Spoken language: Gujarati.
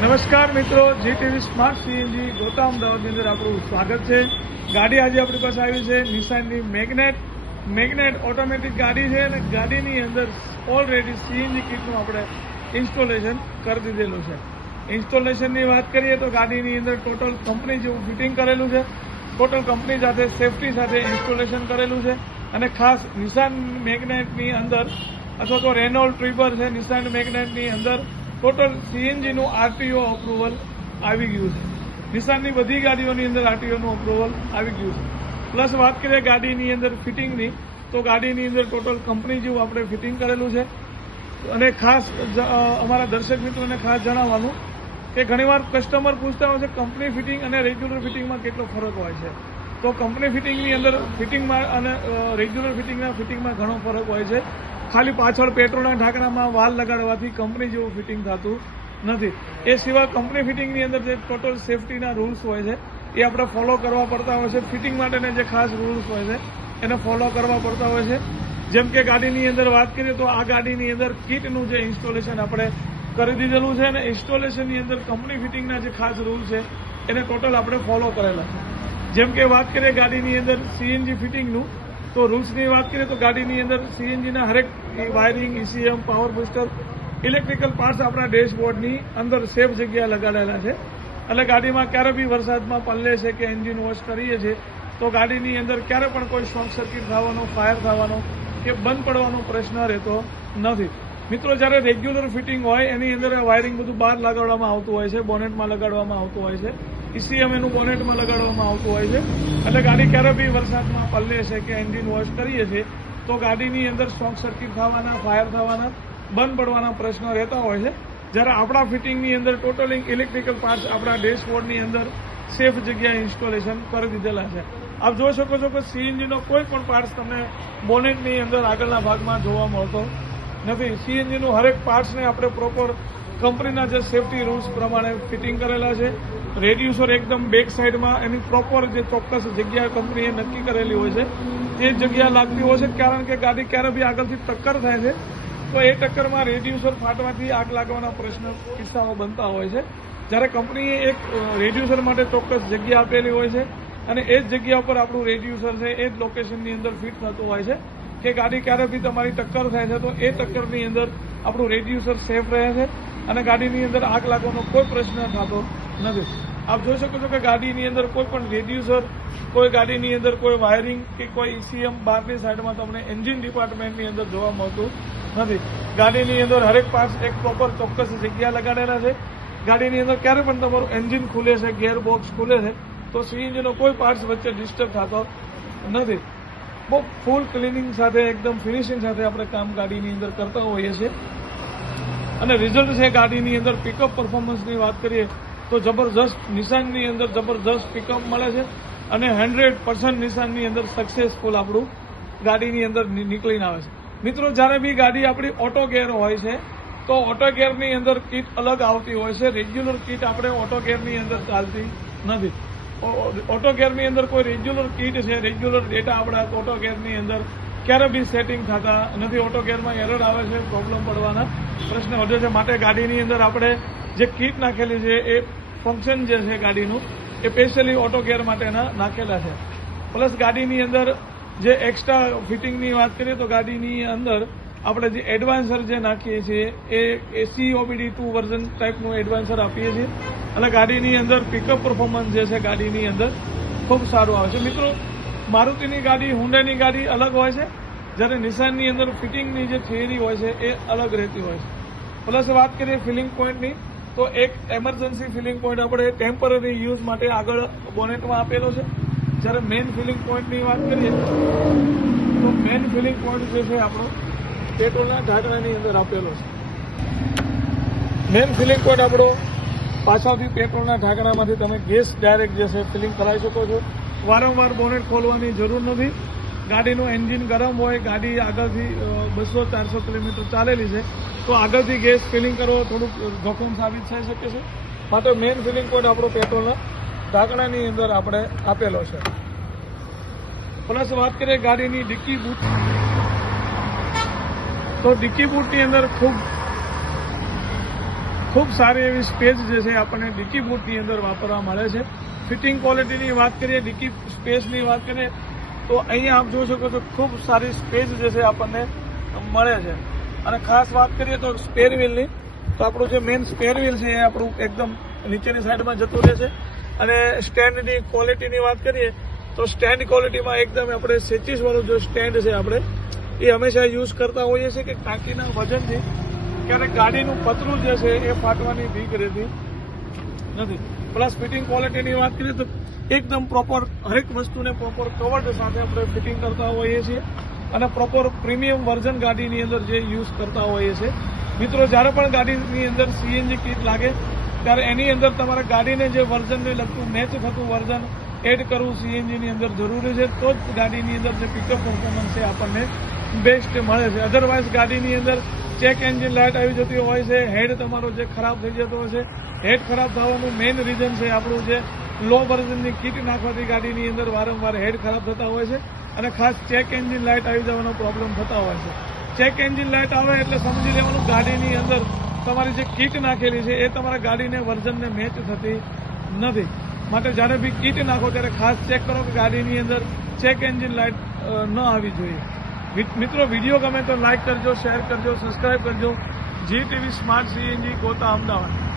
નમસ્કાર મિત્રો, જીટીવી સ્માર્ટ સીએનજી ગોતા અમદાવાદની અંદર આપણું સ્વાગત છે. ગાડી આજે આપણી પાસે આવી છે નિસાનની મેગ્નેટ ઓટોમેટિક ગાડી છે અને ગાડીની અંદર ઓલરેડી સીએનજી કિટનું આપણે ઇન્સ્ટોલેશન કરી દીધેલું છે. ઇન્સ્ટોલેશનની વાત કરીએ તો ગાડીની અંદર ટોટલ કંપની જેવું ફિટિંગ કરેલું છે. ટોટલ કંપની સાથે સેફટી સાથે ઇન્સ્ટોલેશન કરેલું છે અને ખાસ નિસાન મેગ્નેટની અંદર અથવા તો રેનોલ્ડ ટ્રીબર છે નિસાન મેગ્નેટની અંદર ટોટલ સીએનજીનું આરટીઓ અપ્રુવલ આવી ગયું છે. નિસાનની બધી ગાડીઓની અંદર આરટીઓનું અપ્રુવલ આવી ગયું છે. પ્લસ વાત કરીએ ગાડીની અંદર ફિટિંગની તો ગાડીની અંદર ટોટલ કંપની જેવું આપણે ફિટિંગ કરેલું છે. અને ખાસ અમારા દર્શક મિત્રોને ખાસ જણાવવાનું કે ઘણીવાર કસ્ટમર પૂછતા હોય છે કંપની ફિટિંગ અને રેગ્યુલર ફિટિંગમાં કેટલો ફરક હોય છે. તો કંપની ફિટિંગની અંદર ફિટિંગમાં અને રેગ્યુલર ફિટિંગમાં ઘણો ફરક હોય છે. ખાલી પાછળ પેટ્રોલના ઢાંકણામાં વાલ લગાડવાથી કંપની જેવું ફિટિંગ થતું નથી. એ સિવાય કંપની ફિટિંગની અંદર જે ટોટલ સેફટીના રૂલ્સ હોય છે એ આપણે ફોલો કરવા પડતા હોય છે. ફિટિંગ માટેના જે ખાસ રૂલ્સ હોય છે એને ફોલો કરવા પડતા હોય છે. જેમ કે ગાડીની અંદર વાત કરીએ તો આ ગાડીની અંદર કીટનું જે ઇન્સ્ટોલેશન આપણે કરી દીધેલું છે અને ઇન્સ્ટોલેશનની અંદર કંપની ફિટિંગના જે ખાસ રૂલ છે એને ટોટલ આપણે ફોલો કરેલા છે. જેમ કે વાત કરીએ ગાડીની અંદર સીએનજી ફિટિંગનું તો રૂલ્સની વાત કરીએ તો ગાડીની અંદર સીએનજીના હરેક wiring, ECM, power booster, electrical parts આપણા ડેશબોર્ડની અંદર સેફ જગ્યા લગાડેલા છે. એટલે ગાડીમાં ક્યારે બી વરસાદમાં પલળે છે કે એન્જિન વોશ કરીએ છીએ તો ગાડીની અંદર ક્યારે પણ કોઈ શોર્ટ સર્કિટ થવાનો, ફાયર થવાનો કે બંધ પડવાનો પ્રશ્ન રહેતો નથી. મિત્રો, જ્યારે રેગ્યુલર ફિટિંગ હોય એની અંદર વાયરિંગ બધું બહાર લગાડવામાં આવતું હોય છે, બોનેટમાં લગાડવામાં આવતું હોય છે, ઈસીએમ એનું બોનેટમાં લગાડવામાં આવતું હોય છે. એટલે ગાડી ક્યારે બી વરસાદમાં પલળે છે કે એન્જિન વોશ કરીએ છીએ તો ગાડીની અંદર શોર્ટ સર્કિટ થવાના, ફાયર થવાના, બંધ પડવાના પ્રશ્નો રહેતા હોય છે. જ્યારે આપણા ફિટિંગની અંદર ટોટલી ઇલેક્ટ્રિકલ પાર્ટ્સ આપણા ડેશબોર્ડની અંદર સેફ જગ્યાએ ઇન્સ્ટોલેશન કરી દીધેલા છે. આપ જોઈ શકો છો કે સીએનજીનો કોઈ પણ પાર્ટ્સ તમને બોનેટની અંદર આગળના ભાગમાં જોવા મળતો નથી. સીએનજીનું હરેક પાર્ટ્સને આપણે પ્રોપર કંપનીના જે સેફટી રૂલ્સ પ્રમાણે ફિટિંગ કરેલા છે. રેડ્યુસર એકદમ બેક સાઈડમાં એની પ્રોપર જે ચોક્કસ જગ્યા કંપનીએ નક્કી કરેલી હોય છે તે જગ્યા લાગતી હોય છે. કારણ કે ગાડી ક્યારે બી આગળથી ટક્કર થાય છે તો એ ટક્કરમાં રેડ્યુસર ફાટવાથી આગ લાગવાના પ્રશ્ન કિસ્સાઓ બનતા હોય છે. જ્યારે કંપનીએ એક રેડ્યુસર માટે ચોક્કસ જગ્યા આપેલી હોય છે અને એ જ જગ્યા પર આપણું રેડ્યુસર છે એ જ લોકેશનની અંદર ફિટ થતું હોય છે કે ગાડી ક્યારે બી તમારી ટક્કર થાય છે તો એ ટક્કરની અંદર આપણું રેડ્યુસર સેફ રહે છે અને ગાડીની અંદર આગ લાગવાનો કોઈ પ્રશ્ન થતો નથી. આપ જોઈ શકો છો કે ગાડીની અંદર કોઈ પણ રેડ્યુસર, કોઈ ગાડીની અંદર કોઈ વાયરિંગ કે કોઈ ઈસીએમ બહારની સાઈડમાં તમને એન્જિન ડિપાર્ટમેન્ટની અંદર જોવા મળતું નથી. ગાડીની અંદર હરેક પાર્ટ એક પ્રોપર ચોક્કસ જગ્યા લગાડેલા છે. ગાડીની અંદર ક્યારે પણ તમારું એન્જિન ખુલે છે, ગિયર બોક્સ ખુલે છે તો સીએનજીનો કોઈ પાર્ટ્સ વચ્ચે ડિસ્ટર્બ થતો નથી. બહુ ફૂલ ક્લિનિંગ સાથે, એકદમ ફિનિશિંગ સાથે આપણે કામ ગાડીની અંદર કરતા હોઈએ છીએ. અને રિઝલ્ટ છે ગાડીની અંદર પિકઅપ પરફોર્મન્સની વાત કરીએ તો જબરજસ્ત નિસાનની અંદર જબરજસ્ત પિકઅપ મળે છે અને 100% નિસાનની અંદર સક્સેસફુલ આપણું ગાડીની અંદર નીકળીને આવે છે. મિત્રો, જ્યારે બી ગાડી આપણી ઓટો ગેર હોય છે તો ઓટો ગેરની અંદર કીટ અલગ આવતી હોય છે. રેગ્યુલર કીટ આપણે ઓટો ગેરની અંદર ચાલતી નથી. ઓટો ગેરની અંદર કોઈ રેગ્યુલર કીટ છે, રેગ્યુલર ડેટા આપણા ઓટો ગેરની અંદર ક્યારે બી સેટિંગ થતા નથી. ઓટો ગેરમાં એરર આવે છે, પ્રોબ્લેમ પડવાના પ્રશ્ન વધે છે. માટે ગાડીની અંદર આપણે જે કીટ નાખેલી છે એ ફંક્શન જે છે ગાડીનું એ સ્પેશિયલી ઓટો ગેર માટેના નાખેલા છે. પ્લસ ગાડીની અંદર જે એક્સ્ટ્રા ફિટિંગની વાત કરીએ તો ગાડીની અંદર આપણે જે એડવાન્સર જે નાખીએ છીએ એ COBD2 વર્ઝન ટાઈપનું એડવાન્સર આપીએ છીએ અને ગાડીની અંદર પિકઅપ પરફોર્મન્સ જે છે ગાડીની અંદર ખૂબ સારું આવે છે. મિત્રો, મારુતિની ગાડી, હુન્ડાઈની ગાડી અલગ હોય છે, જ્યારે નિસાનની અંદર ફિટિંગની જે થિયરી હોય છે એ અલગ રહેતી હોય છે. પ્લસ વાત કરીએ ફિલિંગ પોઈન્ટની તો એક એમરજન્સી ફિલિંગ પોઈન્ટ આપણે ટેમ્પરરી યુઝ માટે આગળ બોનેટમાં આપેલો છે. જ્યારે મેઇન ફિલિંગ પોઈન્ટની વાત કરીએ તો મેઇન ફિલિંગ પોઈન્ટ જે છે આપણો પેટ્રોલના ઢાંકણાની અંદર આપેલો છે. મેઇન ફિલિંગ પોઈન્ટ આપણો પાછળથી પેટ્રોલના ઢાંકણામાંથી તમે ગેસ ડાયરેક્ટ જે છે ફિલિંગ કરાવી શકો છો. વારંવાર બોનેટ ખોલવાની જરૂર નથી. ગાડીનું એન્જિન ગરમ હોય, ગાડી આગળથી 200-400 કિલોમીટર ચાલેલી છે તો આગળથી ગેસ ફિલિંગ કરવો થોડુંક જોખમ સાબિત થઈ શકે છે. માટે મેઇન ફિલિંગ પોઈન્ટ આપણો પેટ્રોલના ઢાંકણાની અંદર આપણે આપેલો છે. પ્લસ વાત કરીએ ગાડીની ડિક્કી બૂટ તો ડિક્કી બૂટની અંદર ખૂબ ખૂબ સારી એવી સ્પેસ જે છે આપણને ડિકી બૂટની અંદર વાપરવા મળે છે. ફિટિંગ ક્વોલિટીની વાત કરીએ, ડિકી સ્પેસની વાત કરીએ તો અહીંયા આપ જોઈ શકો છો ખૂબ સારી સ્પેસ જે છે આપણને મળે છે. અને ખાસ વાત કરીએ તો સ્પેર વ્હીલની, તો આપણું જે મેઇન સ્પેર વ્હીલ છે એ આપણું એકદમ નીચેની સાઈડમાં જતું રહે છે. અને સ્ટેન્ડની ક્વોલિટીની વાત કરીએ તો સ્ટેન્ડ ક્વોલિટીમાં એકદમ આપણે 26 વાળું જો સ્ટેન્ડ છે આપણે એ હંમેશા યુઝ કરતા હોઈએ છીએ કે ટાંકીના વજનથી ક્યારેક ગાડીનું પતરું જે છે એ ફાટવાની બીક રહેતી નથી. પ્લસ ફિટિંગ ક્વોલિટીની વાત કરીએ તો એકદમ પ્રોપર હરેક વસ્તુને પ્રોપર કવર્ડ સાથે આપણે ફિટિંગ કરતા હોઈએ છીએ અને પ્રોપર પ્રીમિયમ વર્ઝન ગાડીની અંદર જે યુઝ કરતા હોઈએ છીએ. મિત્રો, જ્યારે પણ ગાડીની અંદર સીએનજી કીટ લાગે ત્યારે એની અંદર તમારે ગાડીને જે વર્ઝનને લગતું મેચ થતું વર્ઝન એડ કરવું સીએનજીની અંદર જરૂરી છે, તો જ ગાડીની અંદર જે પિકઅપ પરફોર્મન્સ છે આપણને બેસ્ટ મળે છે. અધરવાઇઝ ગાડીની અંદર ચેક એન્જિન લાઇટ આવી જતી હોય છે, હેડ તમારો જે ખરાબ થઈ જતો હોય છે. હેડ ખરાબ થવાનું મેઇન રીઝન છે આપણું જે લો વર્ઝનની કીટ નાખવાથી ગાડીની અંદર વારંવાર હેડ ખરાબ થતા હોય છે. અને ખાસ ચેક એન્જિન લાઇટ આવી જવાનો પ્રોબ્લેમ થતા હોય છે. ચેક એન્જિન લાઇટ આવે એટલે સમજી લેવાનું ગાડીની અંદર તમારી જે કીટ નાખેલી છે એ તમારા ગાડીને વર્ઝનને મેચ થતી નથી. માટે જ્યારે બી કીટ નાખો ત્યારે ખાસ ચેક કરો કે ગાડીની અંદર ચેક એન્જિન લાઇટ ન આવી જોઈએ. મિત્રો, વિડીયો ગમે તો લાઇક કરજો, શેર કરજો, સબસ્ક્રાઇબ કરજો. GTV સ્માર્ટ CNG ગોતા, અમદાવાદ.